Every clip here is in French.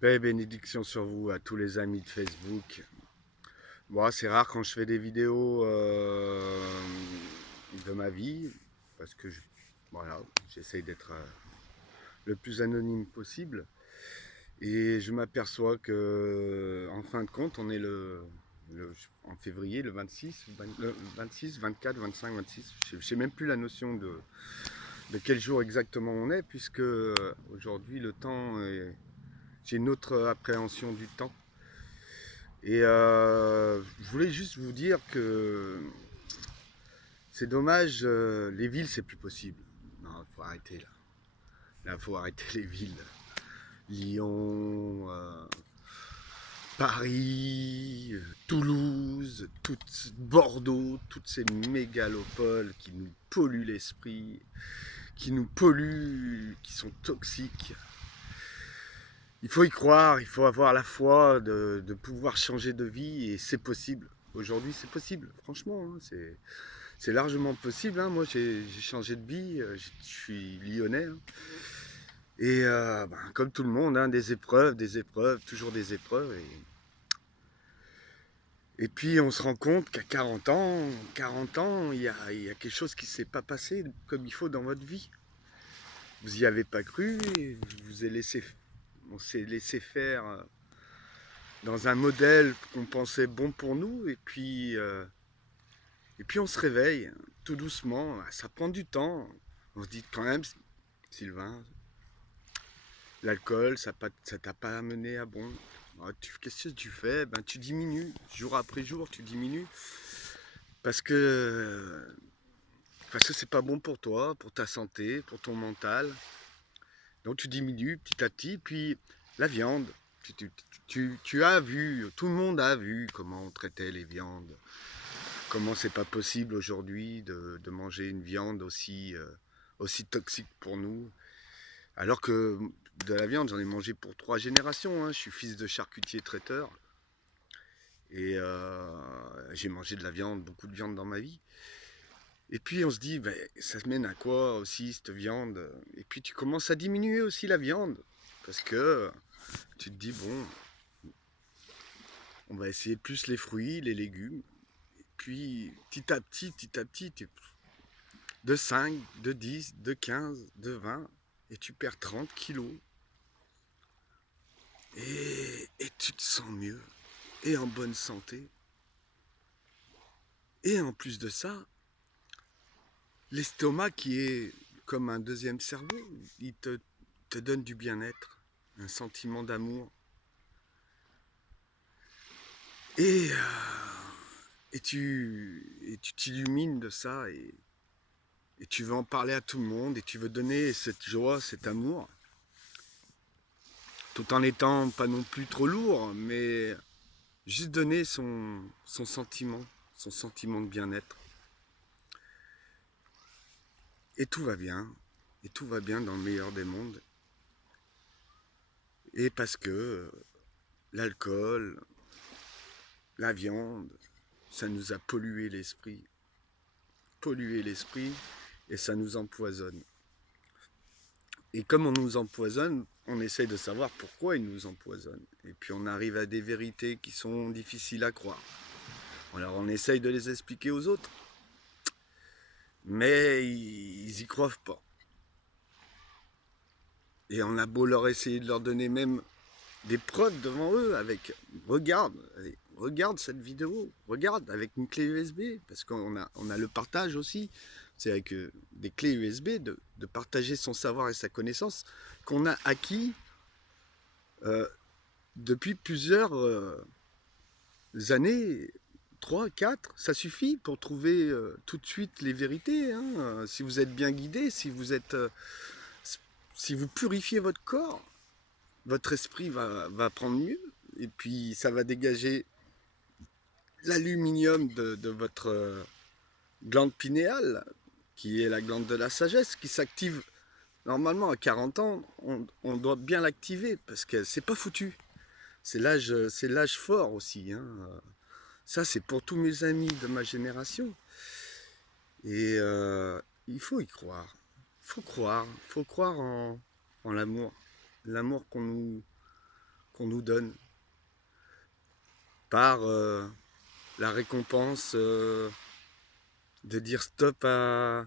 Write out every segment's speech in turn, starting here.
Paix et bénédiction sur vous, à tous les amis de Facebook. Bon, c'est rare quand je fais des vidéos de ma vie, parce que voilà, j'essaye d'être le plus anonyme possible. Et je m'aperçois que, en fin de compte, on est en février, le 26, le 26, 24, 25, 26. Je ne sais même plus la notion de quel jour exactement on est, puisque aujourd'hui, le temps j'ai une autre appréhension du temps. Et je voulais juste vous dire que c'est dommage, les villes c'est plus possible. Non, il faut arrêter là. Là, il faut arrêter les villes. Lyon, Paris, Toulouse, Bordeaux, toutes ces mégalopoles qui nous polluent l'esprit, qui nous polluent, qui sont toxiques. Il faut y croire, il faut avoir la foi de pouvoir changer de vie et c'est possible. Aujourd'hui, c'est possible, franchement, hein, c'est largement possible. Hein. Moi, j'ai changé de vie, je suis lyonnais. Hein. Et ben, comme tout le monde, hein, des épreuves, toujours des épreuves. Et puis, on se rend compte qu'à 40 ans, il y a quelque chose qui ne s'est pas passé comme il faut dans votre vie. Vous n'y avez pas cru, et on s'est laissé faire dans un modèle qu'on pensait bon pour nous, et puis on se réveille tout doucement, ça prend du temps. On se dit quand même, Sylvain, l'alcool, ça t'a pas amené à bon. Qu'est-ce que tu fais? Ben, tu diminues, jour après jour, tu diminues, parce que, parce que c'est pas bon pour toi, pour ta santé, pour ton mental. Donc tu diminues petit à petit, puis la viande, tu as vu, tout le monde a vu comment on traitait les viandes, comment c'est pas possible aujourd'hui de manger une viande aussi toxique pour nous. Alors que de la viande, j'en ai mangé pour 3 générations. Hein. Je suis fils de charcutier traiteur et j'ai mangé de la viande, beaucoup de viande dans ma vie. Et puis on se dit, ben, ça se mène à quoi aussi cette viande? Et puis tu commences à diminuer aussi la viande parce que tu te dis, bon, on va essayer plus les fruits, les légumes. Et puis petit à petit, de 5, de 10, de 15, de 20, et tu perds 30 kilos. Et tu te sens mieux, et en bonne santé. Et en plus de ça, l'estomac qui est comme un deuxième cerveau, te donne du bien-être, un sentiment d'amour. Et, tu t'illumines de ça, et tu veux en parler à tout le monde, et tu veux donner cette joie, cet amour, tout en étant pas non plus trop lourd, mais juste donner son sentiment de bien-être. Et tout va bien. Et tout va bien dans le meilleur des mondes. Et parce que l'alcool, la viande, ça nous a pollué l'esprit. Pollué l'esprit et ça nous empoisonne. Et comme on nous empoisonne, on essaye de savoir pourquoi il nous empoisonne. Et puis on arrive à des vérités qui sont difficiles à croire. Alors on essaye de les expliquer aux autres, mais ils y croient pas. Et on a beau leur essayer de leur donner même des preuves devant eux avec regarde, allez, regarde cette vidéo, regarde avec une clé USB, parce on a le partage aussi, c'est avec des clés USB de partager son savoir et sa connaissance qu'on a acquis euh, depuis plusieurs années, 3, 4, ça suffit pour trouver tout de suite les vérités. Hein. Si vous êtes bien guidé, si vous purifiez votre corps, votre esprit va prendre mieux, et puis ça va dégager l'aluminium de votre glande pinéale, qui est la glande de la sagesse, qui s'active normalement à 40 ans, on doit bien l'activer, parce que c'est pas foutu. C'est l'âge fort aussi. Hein. Ça, c'est pour tous mes amis de ma génération. Et il faut y croire. Il faut croire en l'amour. L'amour qu'on nous donne par la récompense de dire stop à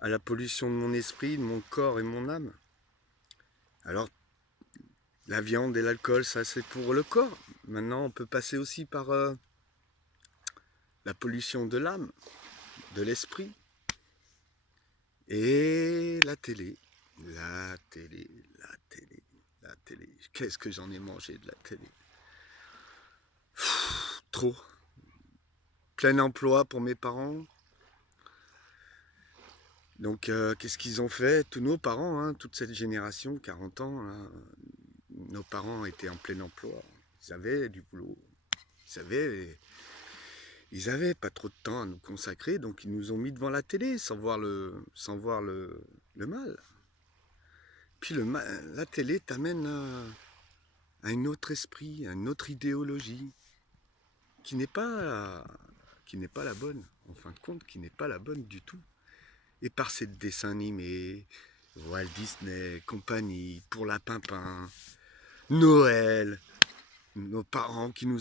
la pollution de mon esprit, de mon corps et mon âme. Alors, la viande et l'alcool, ça c'est pour le corps. Maintenant, on peut passer aussi par la pollution de l'âme, de l'esprit. Et la télé, la télé, la télé, la télé. Qu'est-ce que j'en ai mangé de la télé? Trop. Plein emploi pour mes parents. Donc, qu'est-ce qu'ils ont fait? Tous nos parents, hein, toute cette génération, 40 ans, hein, nos parents étaient en plein emploi. Ils avaient du boulot. Ils avaient pas trop de temps à nous consacrer, donc ils nous ont mis devant la télé sans voir le mal. Puis la télé t'amène à un autre esprit, à une autre idéologie, qui n'est pas, qui n'est pas la bonne, en fin de compte, qui n'est pas la bonne du tout. Et par ces dessins animés, Walt Disney, compagnie, pour la Pimpin, Noël, nos parents qui nous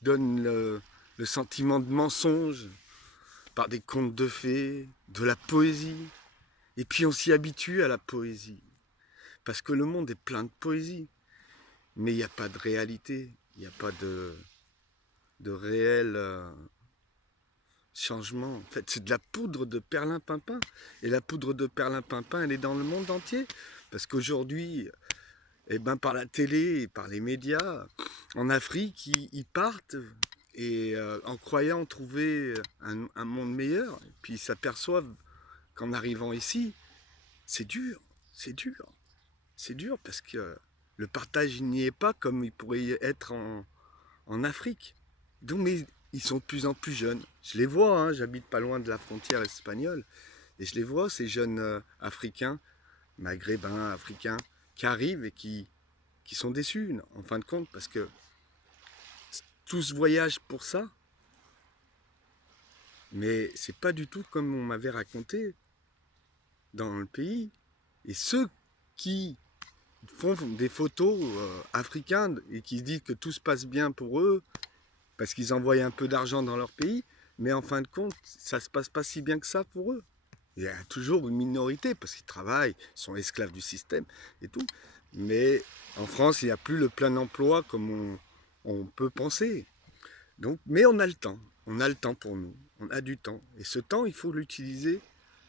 donnent le sentiment de mensonge par des contes de fées, de la poésie. Et puis on s'y habitue à la poésie. Parce que le monde est plein de poésie. Mais il n'y a pas de réalité. Il n'y a pas de réel changement. En fait, c'est de la poudre de perlimpinpin. Et la poudre de perlimpinpin, elle est dans le monde entier. Parce qu'aujourd'hui, eh ben, par la télé et par les médias, en Afrique, ils partent et en croyant trouver un monde meilleur. Et puis ils s'aperçoivent qu'en arrivant ici, c'est dur, c'est dur. C'est dur parce que le partage il n'y est pas comme il pourrait y être en Afrique. Donc, mais ils sont de plus en plus jeunes. Je les vois, hein, j'habite pas loin de la frontière espagnole, et je les vois, ces jeunes africains, maghrébins, africains, qui arrivent et qui sont déçus, en fin de compte, parce que tous voyagent pour ça, mais c'est pas du tout comme on m'avait raconté dans le pays. Et ceux qui font des photos africains et qui se disent que tout se passe bien pour eux, parce qu'ils envoient un peu d'argent dans leur pays, mais en fin de compte, ça se passe pas si bien que ça pour eux. Il y a toujours une minorité, parce qu'ils travaillent, ils sont esclaves du système et tout. Mais en France, il n'y a plus le plein emploi comme on peut penser. Donc, mais on a le temps pour nous, on a du temps. Et ce temps, il faut l'utiliser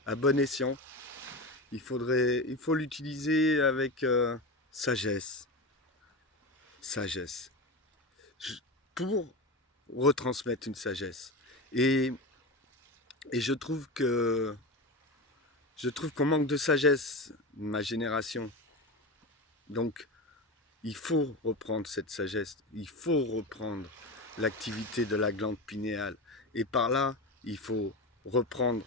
à bon escient. Il faut l'utiliser avec sagesse, sagesse, pour retransmettre une sagesse. Et, et je trouve qu'on manque de sagesse, ma génération. Donc, il faut reprendre cette sagesse. Il faut reprendre l'activité de la glande pinéale. Et par là, il faut reprendre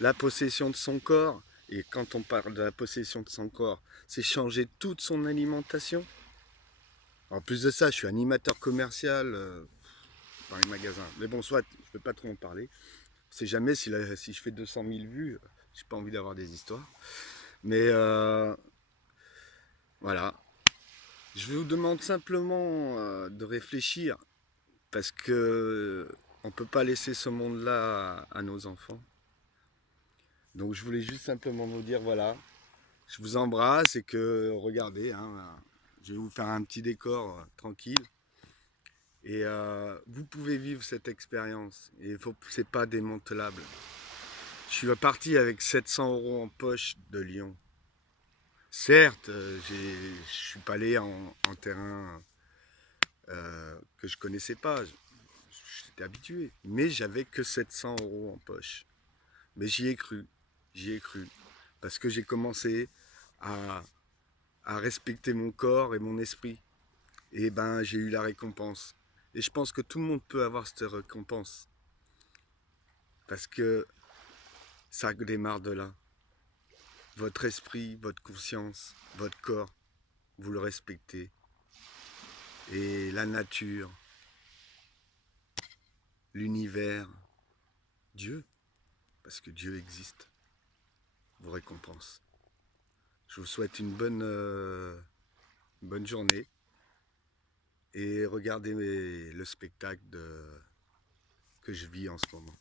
la possession de son corps. Et quand on parle de la possession de son corps, c'est changer toute son alimentation. En plus de ça, je suis animateur commercial dans les magasins. Mais bon, soit, je ne peux pas trop en parler. On ne sait jamais si je fais 200 000 vues, j'ai pas envie d'avoir des histoires. Mais voilà. Je vous demande simplement de réfléchir parce que on ne peut pas laisser ce monde-là à nos enfants. Donc je voulais juste simplement vous dire voilà, je vous embrasse et que regardez, hein, je vais vous faire un petit décor tranquille. Et vous pouvez vivre cette expérience. Et c'est pas démantelable. Je suis parti avec 700 € en poche de Lyon. Certes, je suis pas allé en terrain que je connaissais pas. J'étais habitué. Mais j'avais que 700 € en poche. Mais j'y ai cru. J'y ai cru. Parce que j'ai commencé à, à respecter mon corps et mon esprit. Et ben, j'ai eu la récompense. Et je pense que tout le monde peut avoir cette récompense. Parce que ça démarre de là. Votre esprit, votre conscience, votre corps, vous le respectez. Et la nature, l'univers, Dieu, parce que Dieu existe, vous récompense. Je vous souhaite une bonne bonne journée et regardez le spectacle que je vis en ce moment.